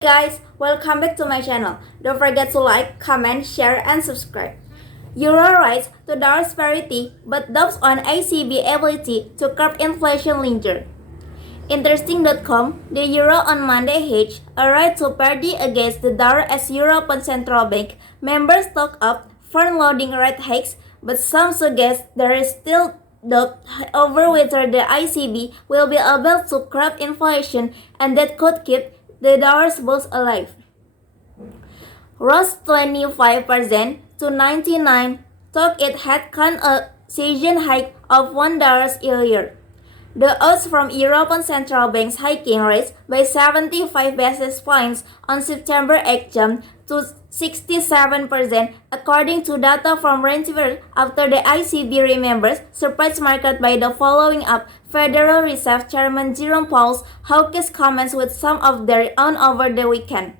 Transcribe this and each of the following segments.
Guys, welcome back to my channel. Don't forget to like, comment, share, and subscribe. Euro rise to dollar's parity, but doubts on ECB ability to curb inflation linger. Interesting.com, the euro on Monday hedged a right to parity against the dollar as European Central Bank members talk up front-loading rate hikes, but some suggest there is still doubt over whether the ECB will be able to curb inflation, and that could keep the dollar's buzz alive. Rose 25% to 99, thought it had caught a season hike of $1 earlier. The odds from European Central Bank's hiking rates by 75 basis points on September 8 jumped to 67%, according to data from Rentier, after the ECB remembers surprised market by the following up Federal Reserve Chairman Jerome Powell's hawkish comments with some of their own over the weekend.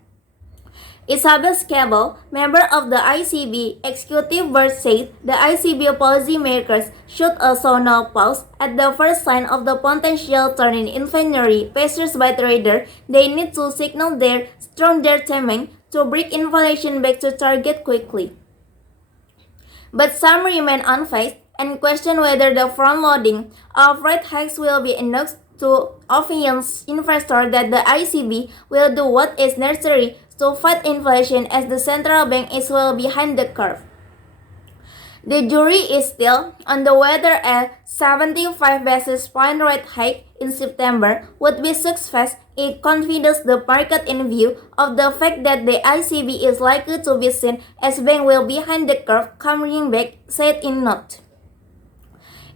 Isabel Scable, member of the ECB Executive Board, said the ECB policymakers should also now pause at the first sign of the potential turn in inventory purchased by traders. They need to signal their strong determination to bring inflation back to target quickly. But some remain unfazed and question whether the front-loading of rate hikes will be enough to convince investors that the ECB will do what is necessary to fight inflation, as the central bank is well behind the curve. The jury is still on the whether a 75 basis point rate hike in September would be success. It confides the market in view of the fact that the ECB is likely to be seen as being well behind the curve coming back, said in note.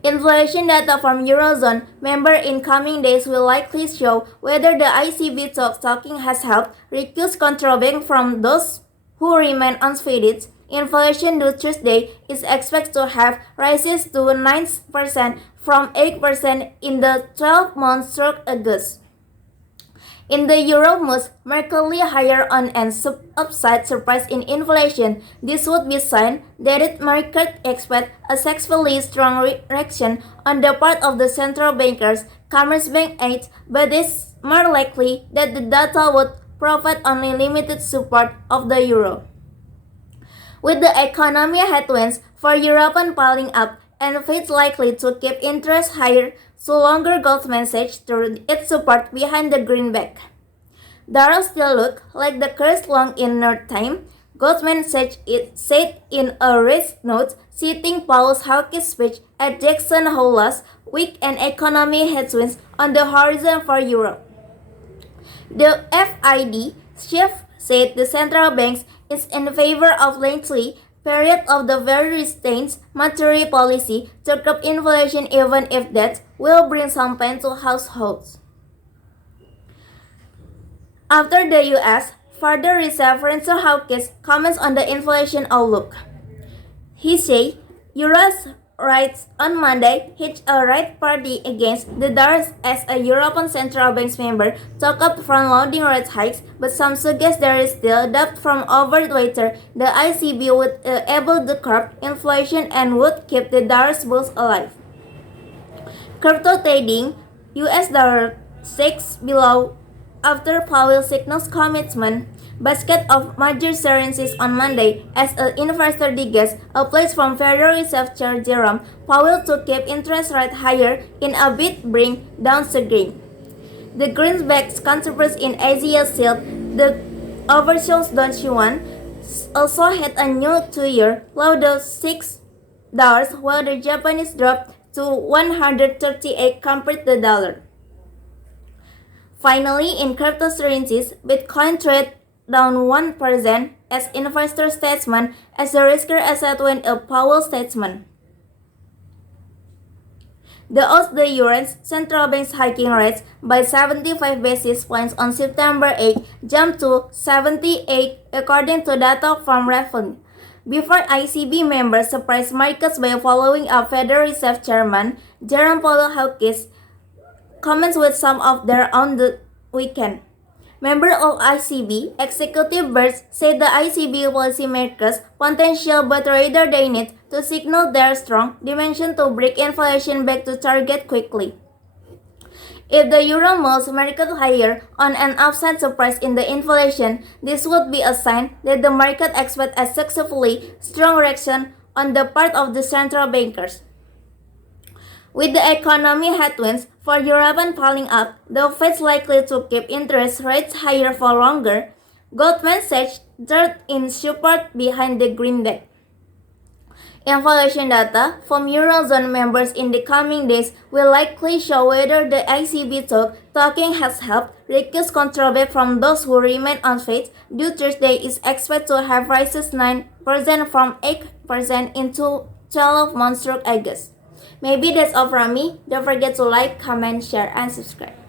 Inflation data from Eurozone members in coming days will likely show whether the ECB talking has helped reduce central bank from those who remain unfazed. Inflation due Tuesday is expected to have rises to 9% from 8% in the 12 months through August. In the euro moves markedly higher on an upside surprise in inflation, this would be a sign that the market expects a sexually strong reaction on the part of the central bankers, Commerzbank aides, but it's more likely that the data would provide only limited support of the euro. With the economy headwinds for Europe piling up and Fed likely to keep interest higher, so longer Goldman Sachs threw its support behind the greenback. Dollar still look like the curse long in no time, Goldman Sachs said in a risk note, citing Powell's hawkish speech at Jackson Hole last week and economy headwinds on the horizon for Europe. The FID chief said the central bank is in favor of lengthy period of the very restrained monetary policy to curb inflation, even if that will bring some pain to households. After the U.S. further Reserve Chancellor hawkish comments on the inflation outlook, he said Euro's rights on Monday hit a right party against the dollar as a European Central Bank's member took up front-loading rate hikes, but some suggest there is still doubt from over whether the ECB would able to curb inflation and would keep the dollar's buzz alive. Crypto trading, US dollar 6 below after Powell signals commitment basket of major currencies on Monday as an investor digests a pledge from Federal Reserve Chair Jerome Powell to keep interest rate higher in a bid bring down the grain. The greenback's counterparts in Asia said the oversold Deutsche Yuan also hit a new two-year low of $6, while the Japanese dropped to 138 compared to the dollar. Finally, in cryptocurrencies, Bitcoin traded down 1% as investor statement as the riskier asset went a Powell statement. The odds the U.S. central bank's hiking rates by 75 basis points on September 8 jumped to 78 according to data from Refund. Before ECB members surprised markets by following up Federal Reserve Chairman Jerome Powell hawkish comments with some of their own the weekend. Member of ECB Executive Board said the ECB policymakers potential, but rather they need to signal their strong dimension to bring inflation back to target quickly. If the euro moves market higher on an upside surprise in the inflation, this would be a sign that the market expects a successfully strong reaction on the part of the central bankers. With the economy headwinds for Europe piling up, the Fed's likely to keep interest rates higher for longer. Goldman Sachs third in support behind the greenback. Inflation data from Eurozone members in the coming days will likely show whether the ECB talking has helped reduce contraband from those who remain unfazed. Due Thursday is expected to have rises 9% from 8% into 12 months through August. Maybe that's all from me. Don't forget to like, comment, share, and subscribe.